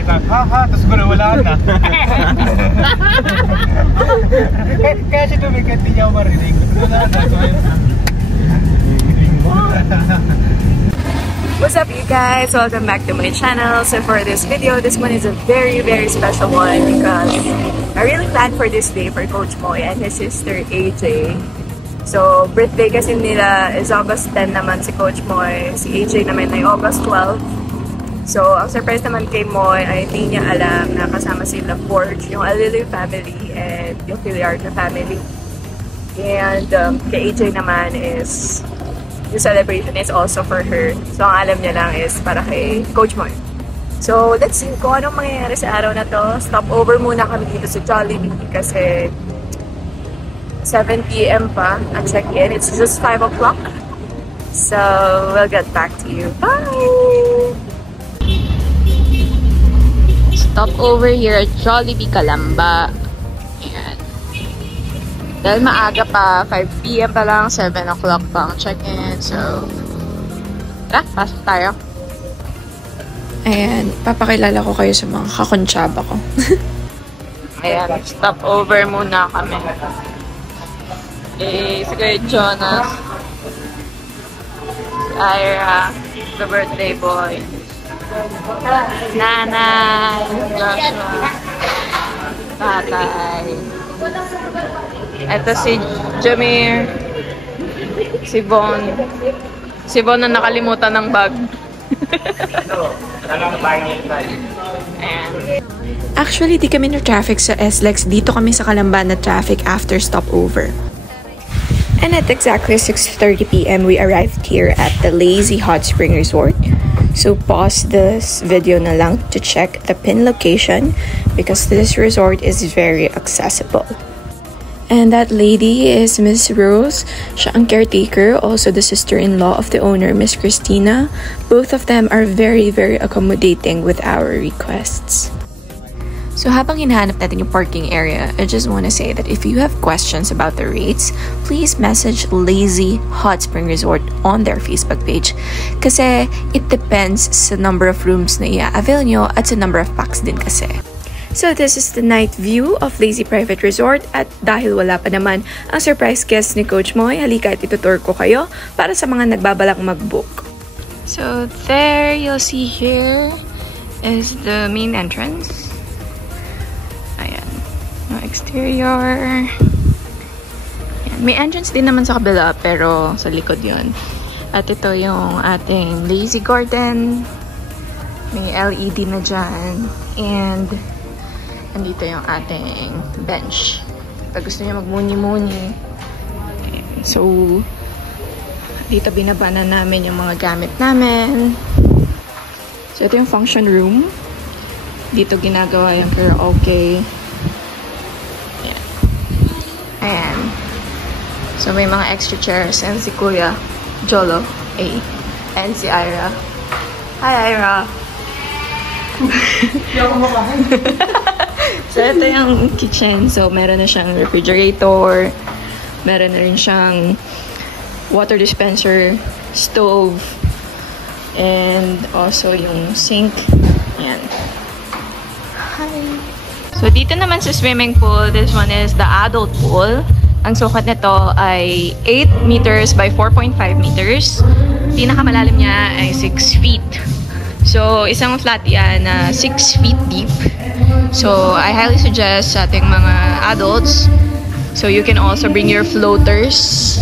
bakit? Ha? Tapos siguro wala na. Kaya siya tumigat, hindi niya ako marinig. Wala na. What's up you guys? Welcome back to my channel. So for this video, this one is a very special one because I really planned for this day for Coach Moy and his sister AJ. So birthday kasi nila is August 10 naman si Coach Moy, si AJ naman ay August 12. So ang surprise naman kay Moy ay hindi niya alam na kasama sila Forge, yung Alili family and yung Filiarca family. And kay AJ naman is yung celebration is also for her. So, ang alam niya lang is para kay Coach Moy. So, let's see kung anong mangyayari sa araw na to. Stop over muna kami dito sa Jollibee kasi 7 PM pa ang check-in. It's just 5 o'clock. So, we'll get back to you. Bye! Stop over here at Jollibee Calamba. Ayan. Dahil maaga pa, 5 PM pa lang, 7 o'clock pa ang check-in. So, tara, pasok tayo. Ayan, papakilala ko kayo sa mga kakontsaba ko. Ayan, stop over muna kami. Si Kuya Jonas, si Ira, the birthday boy, Nanay, Joshua, Tatay. Ito si Jamir, si Bon. Si Bon na nakalimutan ng bag. Actually, di kami na traffic sa SLEX. Dito kami sa Calamba na traffic after stopover. And at exactly 6:30 PM, we arrived here at the Lazy Hot Spring Resort. So pause this video na lang to check the pin location because this resort is very accessible. And that lady is Miss Rose. Siya ang caretaker, also the sister-in-law of the owner, Miss Christina. Both of them are very accommodating with our requests. So habang hinahanap natin yung parking area, I just want to say that if you have questions about the rates, please message Lazy Hot Spring Resort on their Facebook page. Kasi it depends sa number of rooms na i-avail nyo at sa number of packs din kasi. So this is the night view of Lazy Private Resort at dahil wala pa naman ang surprise guest ni Coach Moy, halika at itutur ko kayo para sa mga nagbabalak mag-book. So there you'll see here is the main entrance. Ayan, no exterior. Ayan. May entrance din naman sa kabila pero sa likod yun. At ito yung ating lazy garden. May LED na dyan. And andito yung ating bench. Pag gusto niya magmuni-muni. So, dito binaba na namin yung mga gamit namin. So, ito yung function room. Dito ginagawa yung karaoke. Ayan. Ayan. So, may mga extra chairs. And si Kuya Jolo A. And si Ira. Hi, Ira! Hindi ako makahin. So, ito yung kitchen. So, meron na siyang refrigerator. Meron na rin siyang water dispenser, stove, and also yung sink. Ayan. Hi! So, dito naman sa swimming pool, this one is the adult pool. Ang sukat nito ay 8 meters by 4.5 meters. Pinakamalalim niya ay 6 feet. So, isang flat yan na 6 feet deep. So, I highly suggest sa ating mga adults. So, you can also bring your floaters.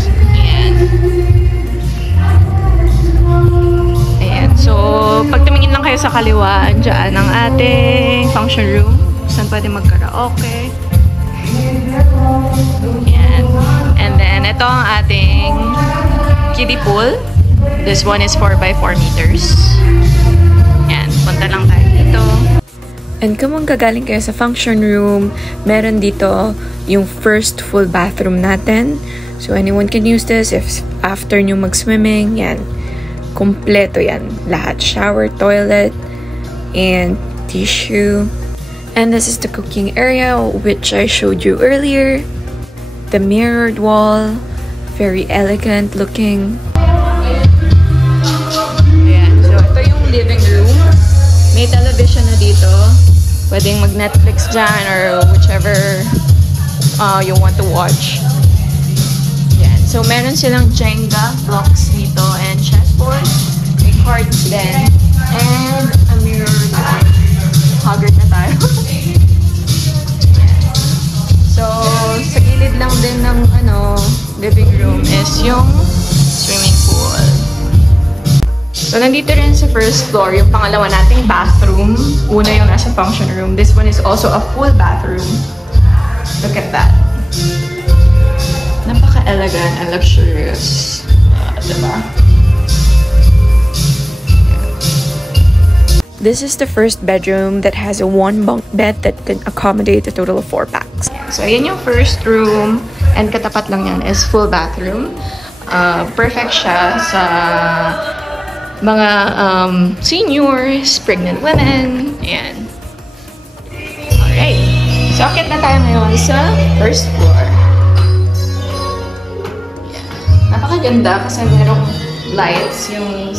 Ayan. So, pag tumingin lang kayo sa kaliwa, andyan ang ating function room. Saan pwede mag-karaoke. Ayan. And then, ito ang ating kiddie pool. This one is 4x4 meters. Ayan. Punta lang tayo dito. And kung gagaling kayo sa function room, meron dito yung first full bathroom natin. So, anyone can use this if after nyo mag-swimming. Yan. Kompleto yan. Lahat. Shower, toilet, and tissue. And this is the cooking area, which I showed you earlier. The mirrored wall. Very elegant looking. Ayan. So, ito yung living room. May television na dito. pwedeng mag-Netflix dyan or whichever you want to watch. Yan. So, meron silang Jenga blocks dito and chessboard. May cards din. And a mirror din. Haggard na tayo. So, sa gilid lang din ng living room is yung swimming pool. So, nandito rin sa first floor yung pangalawa nating bathroom. Una yung nasa function room. This one is also a full bathroom. Look at that. Napaka-elegant and luxurious. Diba? This is the first bedroom that has a one bunk bed that can accommodate a total of 4 packs. So, ayan yung first room. And katapat lang yan is full bathroom. Perfect siya sa mga seniors, pregnant women. Ayan. Alright. So, akit na tayo ngayon sa first floor. Ayan. Napakaganda kasi merong lights yung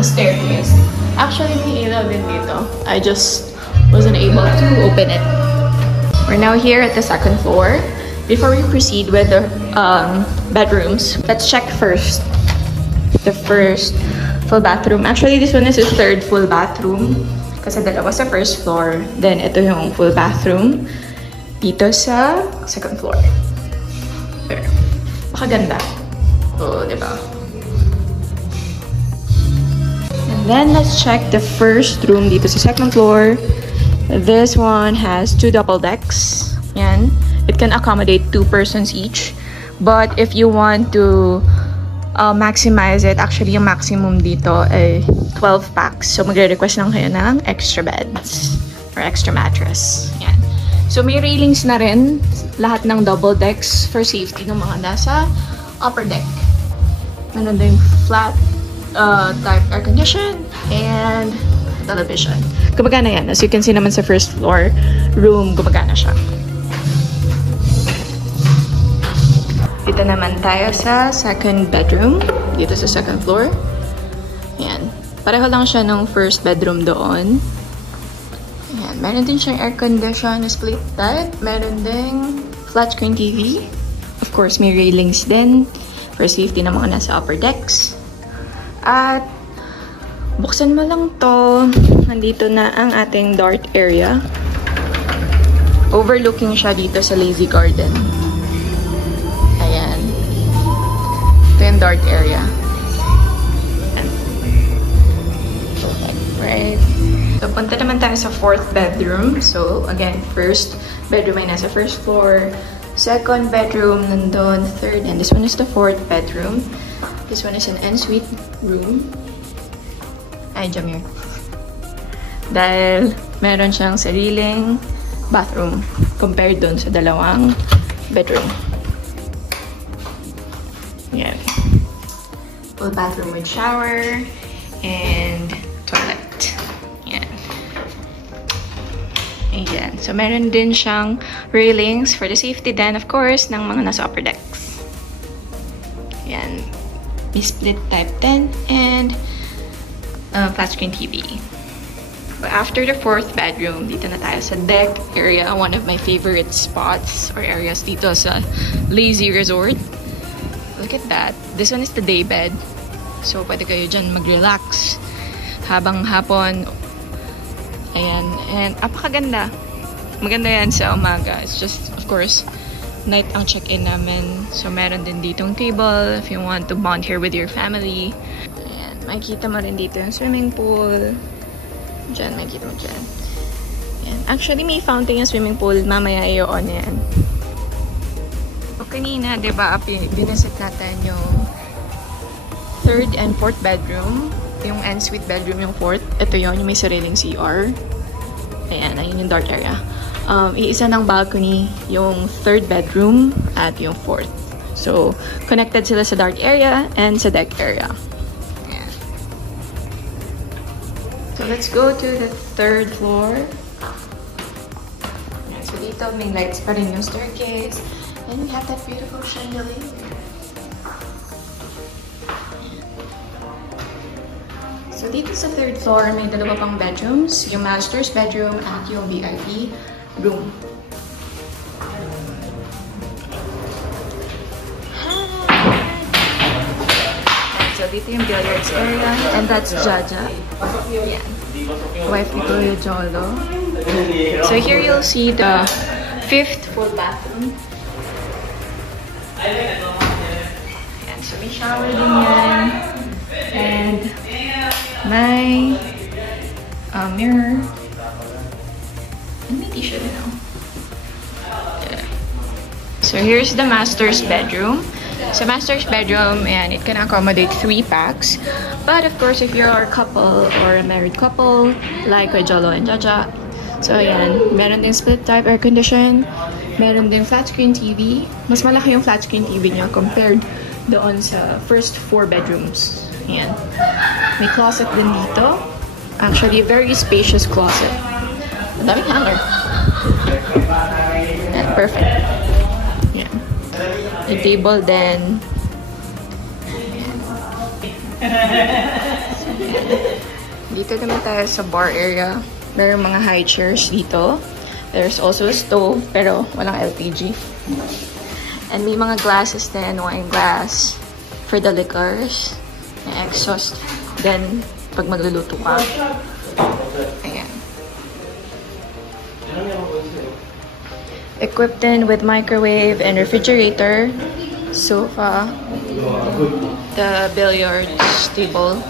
staircase. Actually, may ilaw din dito. I just wasn't able to open it. We're now here at the second floor. Before we proceed with the bedrooms, let's check first the first full bathroom. Actually, this one is the third full bathroom. Kasi dalawa sa first floor. Then, ito yung full bathroom dito sa second floor. There. Makaganda. So, diba? Then, let's check the first room dito sa second floor. This one has 2 double decks. Yan. It can accommodate 2 persons each. But if you want to maximize it, actually, yung maximum dito ay 12 packs. So, magre-request lang kayo ng extra beds or extra mattress. Yan. So, may railings na rin lahat ng double decks for safety ng mga nasa upper deck. Meron din flat type air condition and television. Gumagana yan. As you can see naman sa first floor room, gumagana siya. Dito naman tayo sa second bedroom. Dito sa second floor. Yan. Pareho lang siya ng first bedroom doon. Yan. Meron din siyang air condition split type. Meron ding flat screen TV. Of course, may railings din for safety ng mga nasa upper decks. At buksan mo lang to, nandito na ang ating dart area. Overlooking siya dito sa lazy garden. Ayan. Ito yung dart area. Right. So, punta naman tayo sa fourth bedroom. So, again, first bedroom ay nasa first floor. Second bedroom nandun. Third, and this one is the fourth bedroom. This one is an ensuite room. Ay, Jamir. Dahil meron siyang sariling bathroom compared dun sa dalawang bedroom. Yan. Full bathroom with shower and toilet. Yan. Ayan. So, meron din siyang railings for the safety then, of course, ng mga nasa upper decks. Yan. May split type 10 and flat screen TV. But after the fourth bedroom, dito na tayo sa deck area. One of my favorite spots or areas dito sa Lazy Resort. Look at that. This one is the day bed. So, pwede kayo dyan mag-relax habang hapon. Ayan. And apakaganda. Maganda yan sa umaga. It's just, of course, night ang check-in namin. So, meron din ditong table if you want to bond here with your family. Ayan. Makikita mo rin dito yung swimming pool. Diyan, makikita mo dyan. Ayan. Actually, may fountain yung swimming pool. Mamaya i-on yan. O kanina, diba, binasit natin yung third and fourth bedroom. Yung ensuite bedroom yung fourth. Ito yun, yung may sariling CR. Ayan, ayun yung dark area. Iisa ng balcony yung third bedroom at yung fourth. So, connected sila sa dark area and sa deck area. Ayan. So, let's go to the third floor. Ayan. So, dito may lights pa rin yung staircase. And we have that beautiful chandelier. So dito sa third floor, may dalawa pang bedrooms. Yung master's bedroom at yung VIP room. So dito yung billiards area. And that's Jaja. Yan. Wife ni Kuya Jolo. So here you'll see the 5th full bathroom. Ayan. So may shower din yan. And may mirror. And may t-shirt din ako. Yeah. So here's the master's bedroom. So master's bedroom, and it can accommodate 3 packs. But of course, if you're a couple or a married couple, like Jolo and Jaja, so ayan, meron din split type air condition, meron din flat screen TV. Mas malaki yung flat screen TV niya compared doon sa first 4 bedrooms. Ayan. May closet din dito. Actually, a very spacious closet. Ang daming hanger. Ayan, perfect. Ayan. May table din. Dito naman tayo sa bar area. Meron mga high chairs dito. There's also a stove, pero walang LPG. And may mga glasses din, wine glass for the liquors. May exhaust. Then, pag magluluto ka. Ayan. Equipped in with microwave and refrigerator, sofa, the billiards table,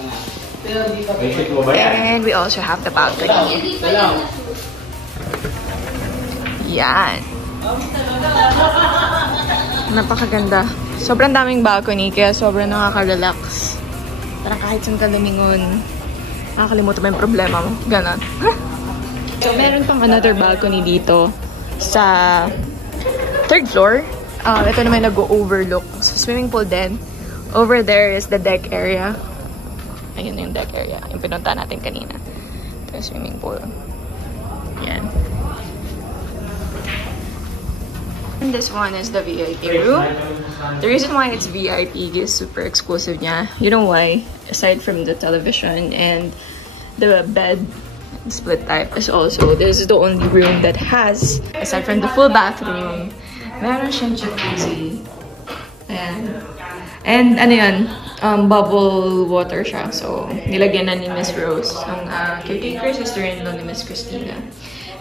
and we also have the balcony. Yan. Napakaganda. Sobrang daming balcony, kaya sobrang nakaka-relax. Parang kahit saan ka lumingon, nakakalimutan mo yung problema mo. Ganon. So, meron pang another balcony dito sa 3rd floor. Ito naman nag-overlook. So, swimming pool din. Over there is the deck area. Ayun yung deck area. Yung pinunta natin kanina. Ito yung swimming pool. Yan. And this one is the VIP room. The reason why it's VIP is super exclusive niya. You know why? Aside from the television and the bed, split type is also, this is the only room that has, aside from the full bathroom, meron siyang jacuzzi. Ayan. And ano yun, bubble water siya. So, nilagyan na ni Miss Rose, ang caretaker sister-in-law ni Miss Christina.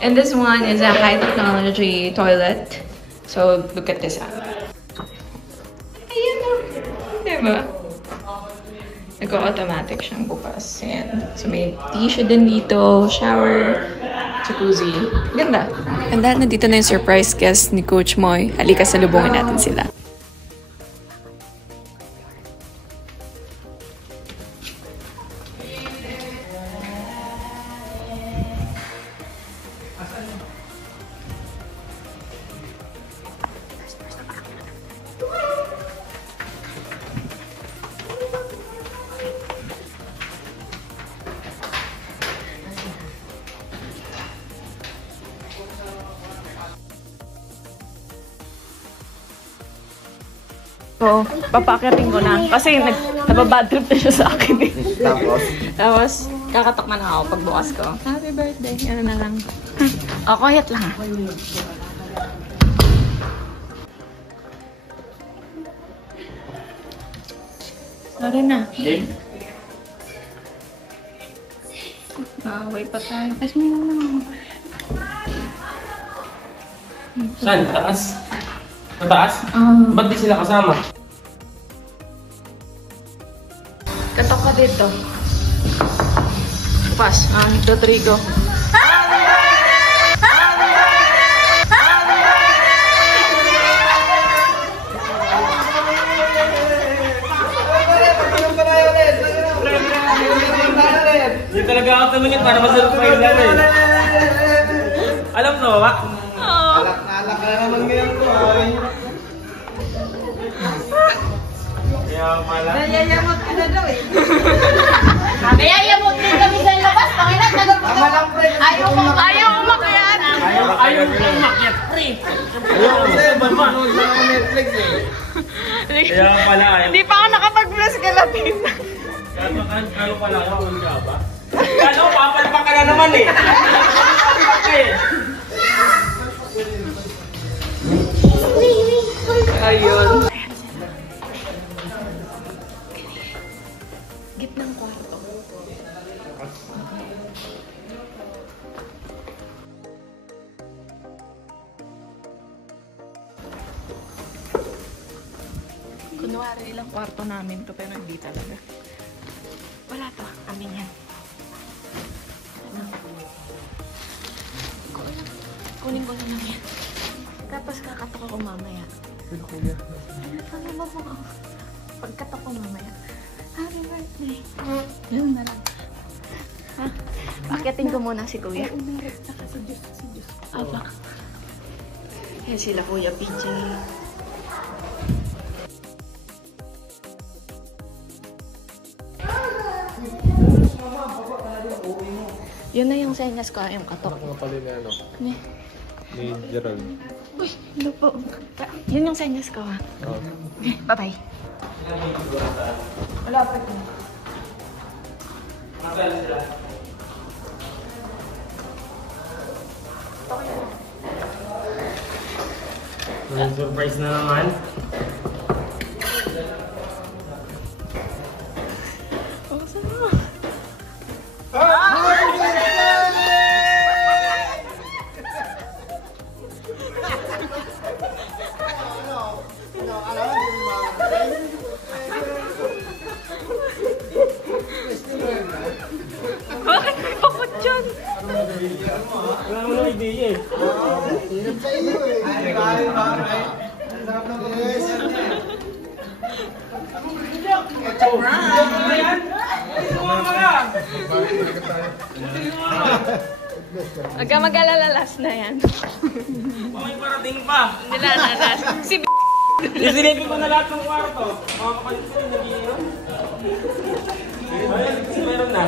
And this one is a high technology toilet. So, look at this. Ayan o. Diba? Nag-automatic siyang bukas. Ayan. So, may tissue din dito, shower, jacuzzi. Ganda. And dahil nandito na yung surprise guest ni Coach Moy, halika salubungin natin sila. So, papakyatin ko na. Kasi nababad trip na siya sa akin eh. Tapos, kakatok na ako pagbukas ko. Happy birthday. Ano na lang. O, quiet lang. Sorry na. Wait pa tayo. As mo naman. Saan? Taas? Mataas? Ba't di sila kasama? Katok ka dito. Pas. 1, 2, 3, go. Hindi talaga ako tumingin para masurprise natin. Alam mo ba? Alak na naman ngayon ko. Kaya pala. Nayayamot ka na daw eh. Nayayamot din kami sa labas. Pangilan, ayaw umakyat. Ayaw umakyat, pre. Ayaw umakyat. Netflix eh. Kaya pala. Hindi pa ako nakapag-bless ka Latin. Kaya Ano pala ako? Ano ka ba? Ano? Papalpak ka na naman eh! Papalpak eh! Ayun. Gitnang kwarto. Kunwari ilang kwarto namin to pero hindi talaga. Wala to. Amin yan. Kunin ko na lang yan. Tapos kakatok ako mamaya. Ano ba mo? Pagkatok ko mamaya. Happy birthday. Yun na lang. Ha? Pakiatin ko muna si Kuya. Si Diyos. Apa. Yan sila Kuya PJ. Yun na yung senyas ko, yung katok. Ano pala ni ano? Ne. Ni Gerald. Uy, hello po. Yun yung senyas ko, ha? Oh. Bye-bye. Malapit mo. May surprise na naman. Bakit may bakot dyan? Wala mo na idea eh. Huwag ka mag-alala, last na yan. May parating pa. Hindi na, last. Si Isilipin ko na lahat ng kwarto. Mga kapatid ko nag-iinom. Ayun, kasi meron na.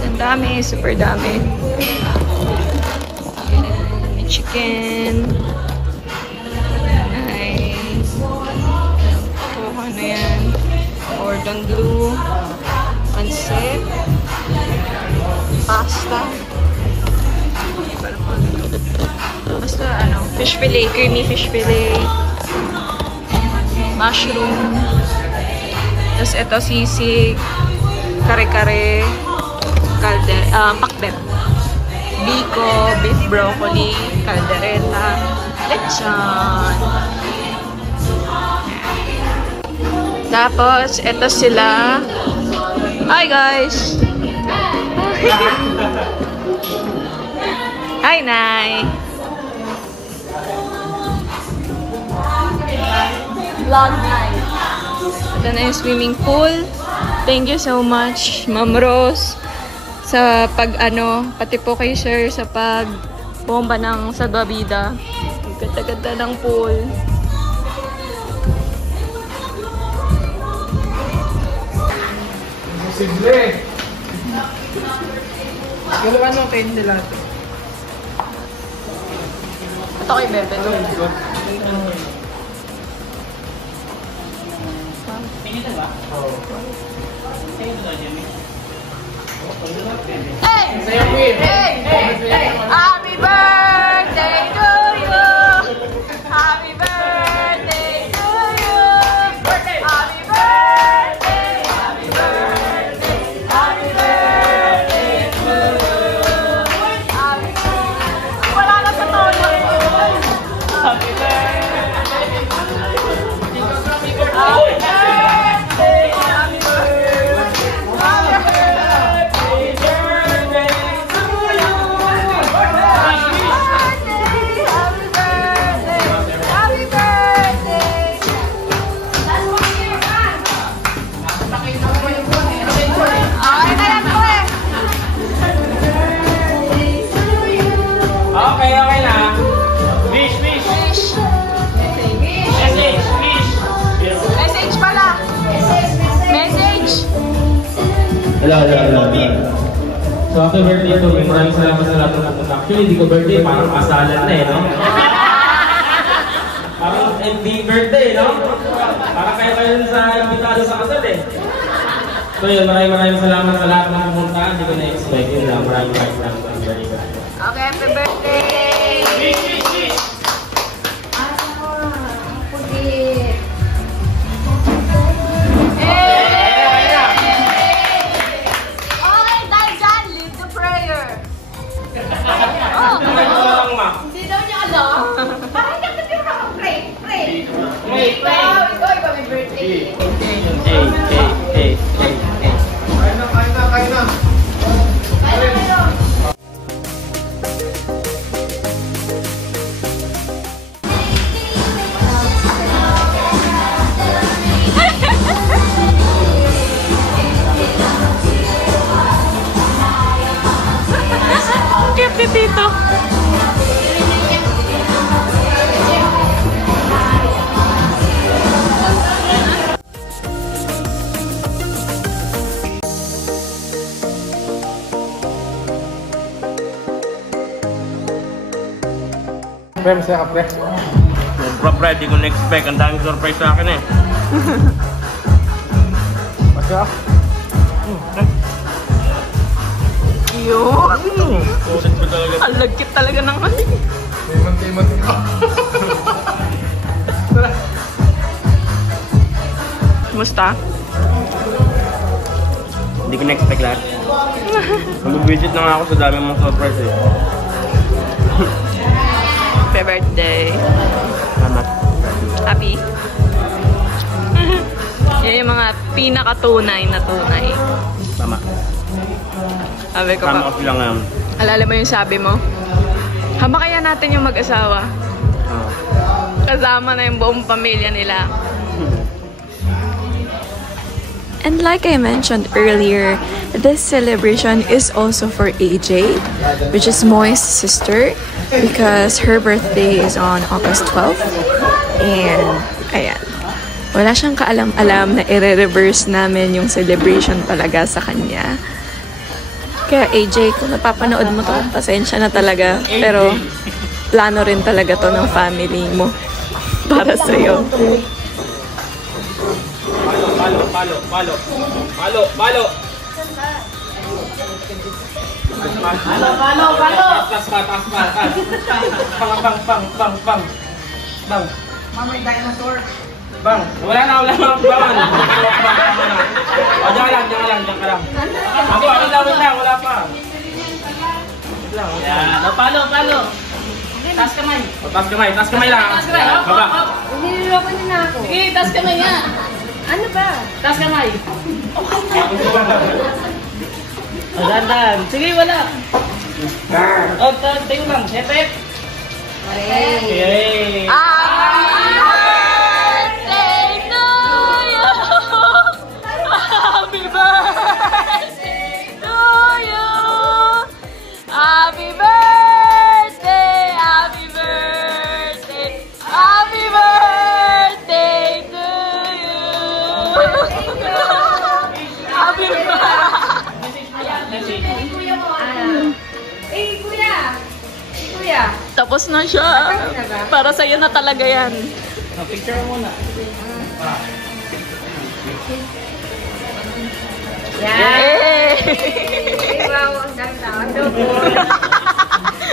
Ang dami, super dami. May chicken. Ay, ano yan? Cordon bleu. Pancit. Pasta. Basta ano, fish fillet, creamy fish fillet. Mushroom. Tapos ito sisig. Kare-kare. Pakbet. Biko, beef broccoli, caldereta, lechon. Tapos, ito sila. Hi guys! Hi, Nay! Vlog night. Ito na yung swimming pool. Thank you so much, Ma'am Rose, sa pati po kay Sir sa bomba ng salbabida. Ang ganda-ganda ng pool. Posible! Galuan mo kayo nila ito. Ito kay Bebe. Tingin ba? Oo. Tingin ba, Jimmy? Hey! Hey! Hey! Happy birthday to you! Happy birthday to you! Happy birthday! Happy birthday! Happy birthday to you! Happy birthday! Wala na sa tono! Happy birthday! Happy birthday! Happy birthday! So happy birthday to me. Maraming salamat sa lahat ng pupunta. Actually, hindi ko birthday, parang kasalan na eh, no? Parang ending birthday, no? Parang kayo sa imbitado sa kasal eh. So yun, maraming salamat sa lahat ng pumunta. Hindi ko na-expect yun lang. Maraming birthday. Okay, happy birthday! Okay, dahil dyan, lead the prayer. Hindi daw niya alam. Bakit ka mag-pray? Pray. Ikaw may birthday. Kain na. Cute ni Tito. Pre, masaya ka, pre. Sobra pre, di ko na-expect. Ang daming surprise sa akin eh. Masaya? Yun. Sulit mo talaga. Ang lagkit talaga ng mali. Manti ka. Kumusta? Hindi ko na-expect lahat. Mag-visit na nga ako sa dami mong surprise eh. Happy birthday. Salamat. Happy? Yan yung mga pinakatunay na tunay. Tama. Sabi ko Tama pa. kasi lang naman. Alala mo yung sabi mo? Hama kaya natin yung mag-asawa. Kasama na yung buong pamilya nila. And like I mentioned earlier, this celebration is also for AJ, which is Moy's sister, because her birthday is on August 12th. And, ayan. Wala siyang kaalam-alam na i-reverse namin yung celebration talaga sa kanya. Kaya AJ, kung napapanood mo to, pasensya na talaga. Pero, plano rin talaga to ng family mo para sa'yo. Palo. Taas pa. Bang. Mama, yung dinosaur. Bang. Wala na mga bangan. O, diyan ka lang. Ako, wait lang, wala pa. Wait lang. Palo. Taas kamay. Taas kamay lang. Baba. Nililoko niyo na ako. Sige, taas kamay nga. Ano ba? Taas kamay. Dandan. Sige, wala. Tayo lang. Siyempre. Okay. Happy birthday to you. Happy birthday. Happy birthday. Happy birthday to you. Happy Kuya. Tapos na siya. Para sa'yo na talaga yan. Picture mo muna. Yan. Yay! Ay, wow, ang dami na.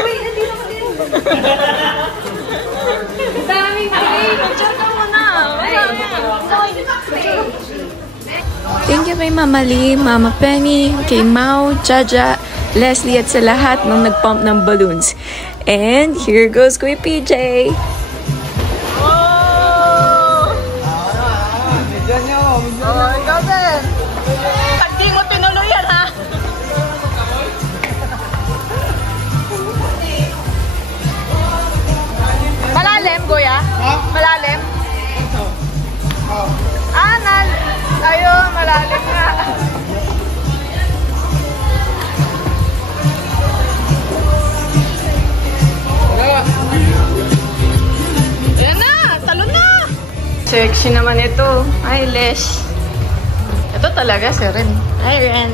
Uy, nandito ko din. Ang daming cake. Picture ka muna. Thank you kay Mama Lee, Mama Penny, kay Mau, Jaja, Leslie at sa lahat nung nag-pump ng balloons. And here goes Kuya PJ. Oh! Medyan nyo. Oh, ikaw din. Pag di mo tinuloy yan, ha? Malalim, Kuya? Malalim? Ayun, malalim nga. Ayan na, talon na. Sexy naman ito. Hi, Les. Ito talaga si Ren. Hi, Ren.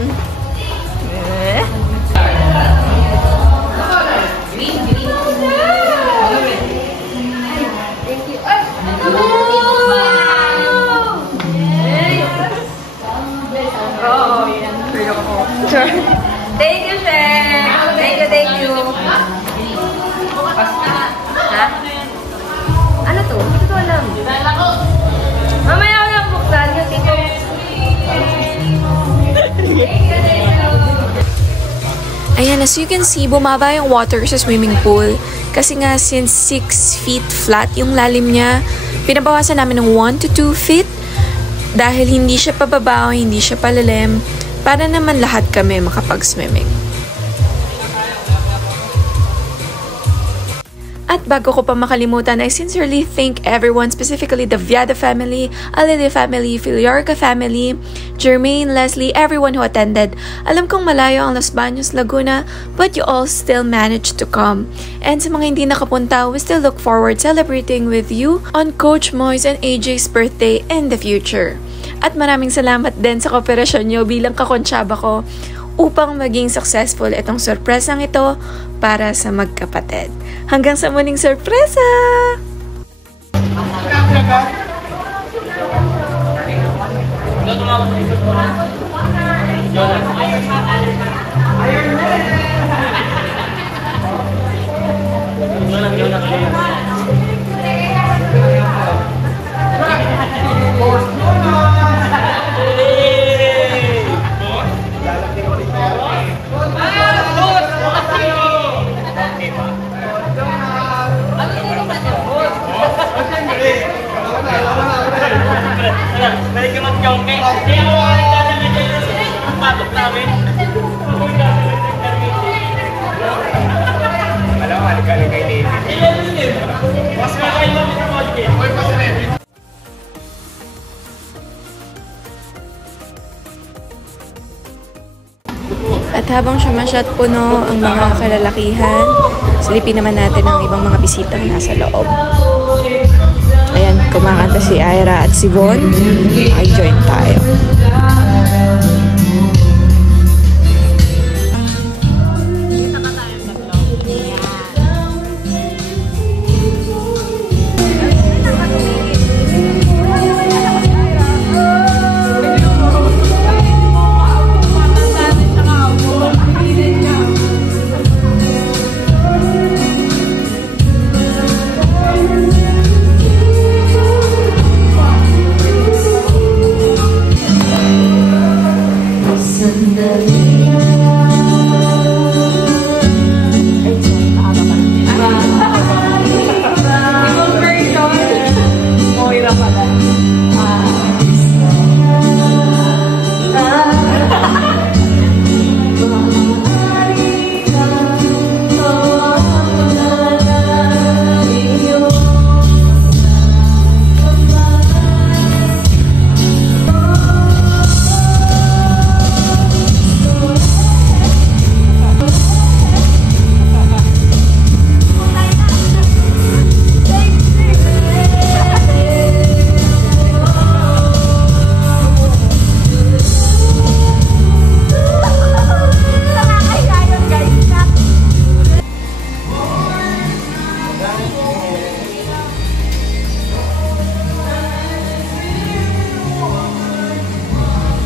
Thank you, Shen. Thank you. Ha? Ano to? Hindi ko alam. Mamaya ako lang buksan yung tito. Ayan, as you can see, bumaba yung water sa swimming pool. Kasi nga, since 6 feet flat yung lalim niya, pinabawasan namin ng 1 to 2 feet. Dahil hindi siya pababaw, hindi siya palalim, para naman lahat kami makapag-swimming. At bago ko pa makalimutan, I sincerely thank everyone, specifically the Viada family, Alele family, Filiorca family, Jermaine, Leslie, everyone who attended. Alam kong malayo ang Los Baños, Laguna, but you all still managed to come. And sa mga hindi nakapunta, we still look forward celebrating with you on Coach Moy's and AJ's birthday in the future. At maraming salamat din sa kooperasyon nyo bilang kakonsyaba ko upang maging successful itong sorpresang ito para sa magkapatid. Hanggang sa muling sorpresa! At habang sumasyat puno ang mga kalalakihan, silipin naman natin ang ibang mga bisitang nasa loob. Ayan, kumakanta si Ira at si Von. Ay, join tayo.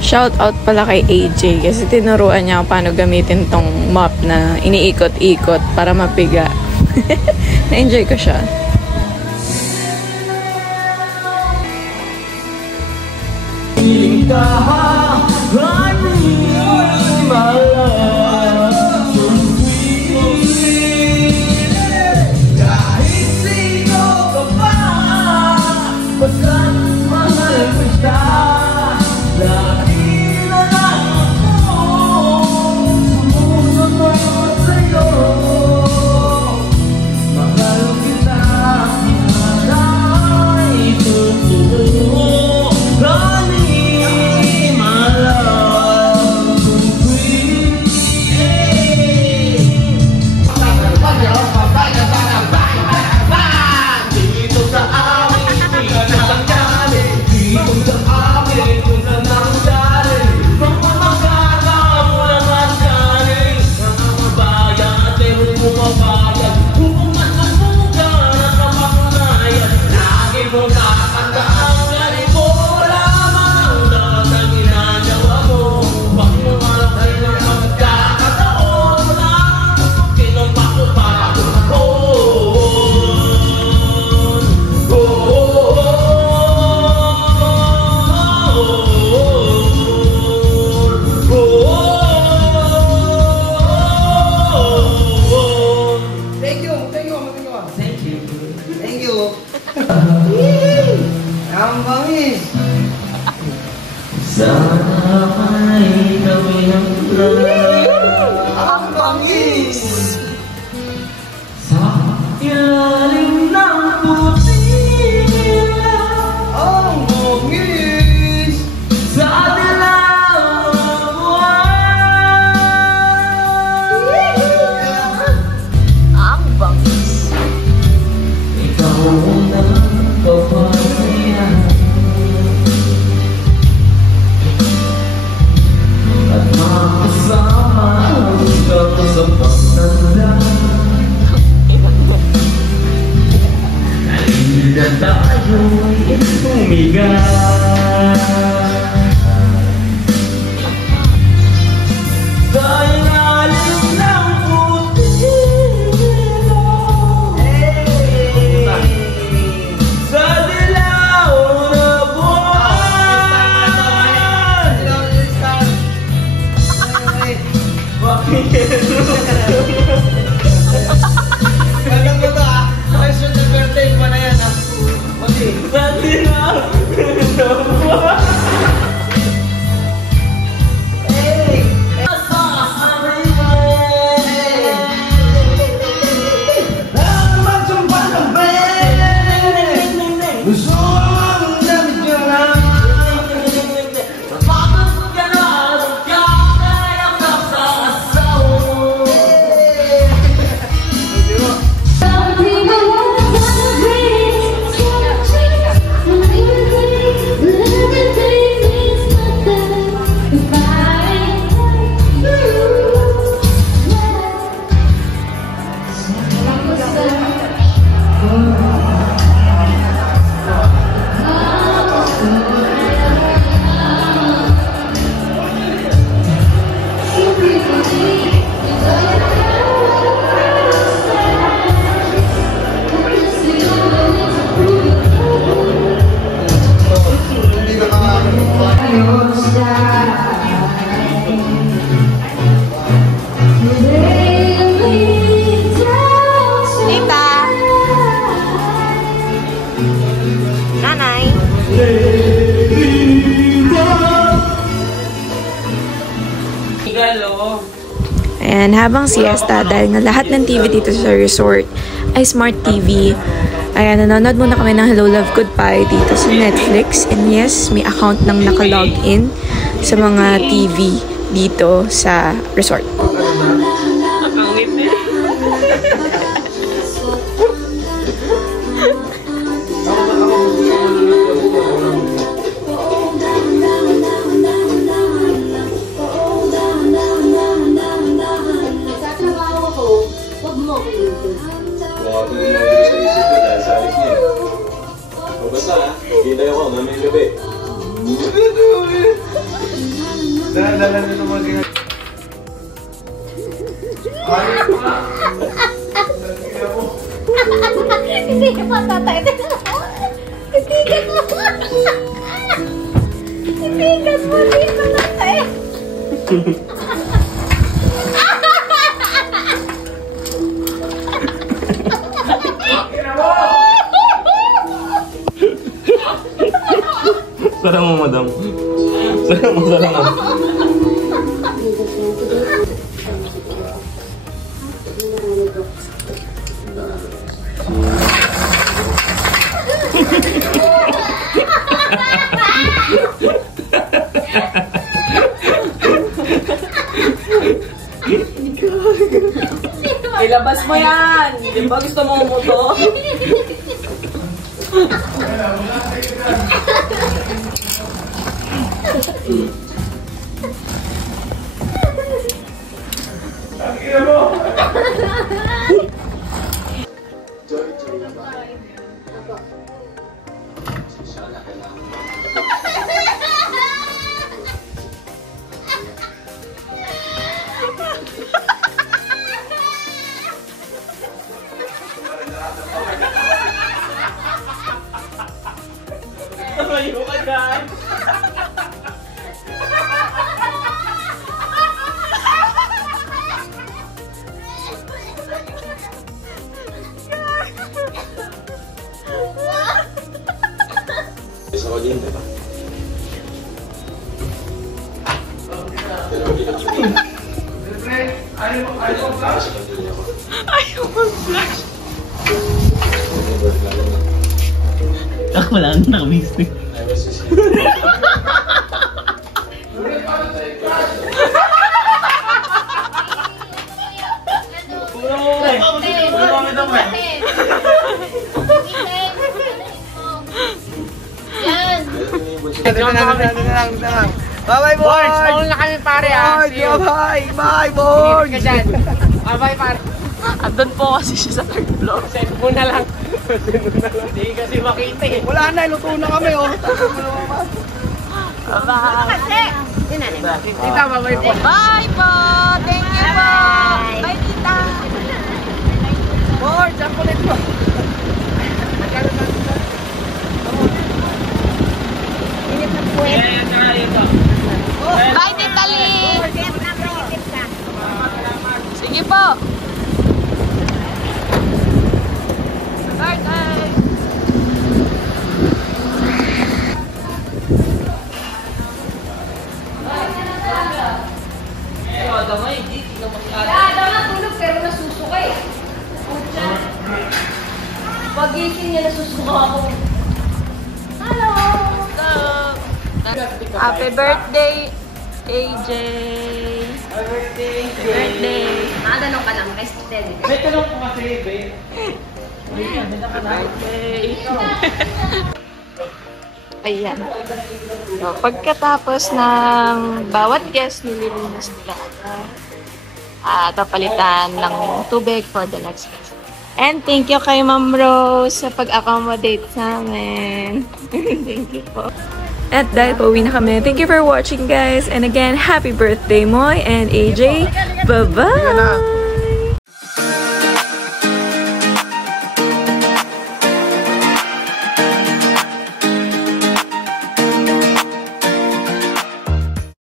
Shout out pala kay AJ kasi tinuruan niya paano gamitin tong mop na iniikot-ikot para mapiga. Na-enjoy ko siya. Sana kay kami ng Ang bangis! sa ilalim ng putila. Ang bangis! Sa dilaw ng buwan. Ang bangis. Ikaw na kapasayan at makasama hanggang sa pagtanda. Halina tayo'y humiga sa ilalim ng putila. Sa dilaw na buwan. Gagang mo to ah. Ay, shoot the birthday pa na yan ah. Okay. Sa dilaw na buwan. Ayan, habang siesta, dahil na lahat ng TV dito sa resort ay smart TV, ayan, nanonood muna kami ng Hello, Love, Goodbye dito sa Netflix. And yes, may account nang nakalogin sa mga TV dito sa resort. Dala-dala nito mga ginagawa. Hindi ka matatay. Titigan mo. Titigan mo. Hindi ka matatay. Sarang mo, madam. Sarang mo, sarang mo. Ilabas mo yan! Di ba gusto mo umuto? Tumayo ka dyan! Isa ko din, diba? Ako wala nang nakabisip. Yan. Bye-bye, boys! Maul na kami pare ah. Bye! Bye, boys! Ka dyan. Bye pare. Andun po kasi siya sa third floor. Send mo na lang. Hindi kasi makita eh. Wala na, luto na kami, oh. Bye! Tita, bye po. Bye po! Thank you po! Bye, tita! Boys, ang kulit mo. Bye, tita Lee! Sige po! Bye, guys! Daw na tulog pero nasusuka eh. Pagising niya nasusuka ako. Hello! Happy birthday, AJ! Birthday! Birthday! Nakatanong ka lang, rested. May tanong ko kasi, babe. Birthday! Ayan. So, pagkatapos ng bawat guest, nililinis nila at papalitan ng tubig for the next guest. And thank you kay Ma'am Rose sa pag-accommodate sa amin. Thank you po. At dahil pauwi na kami, thank you for watching guys. And again, happy birthday Moy and AJ. Bye-bye!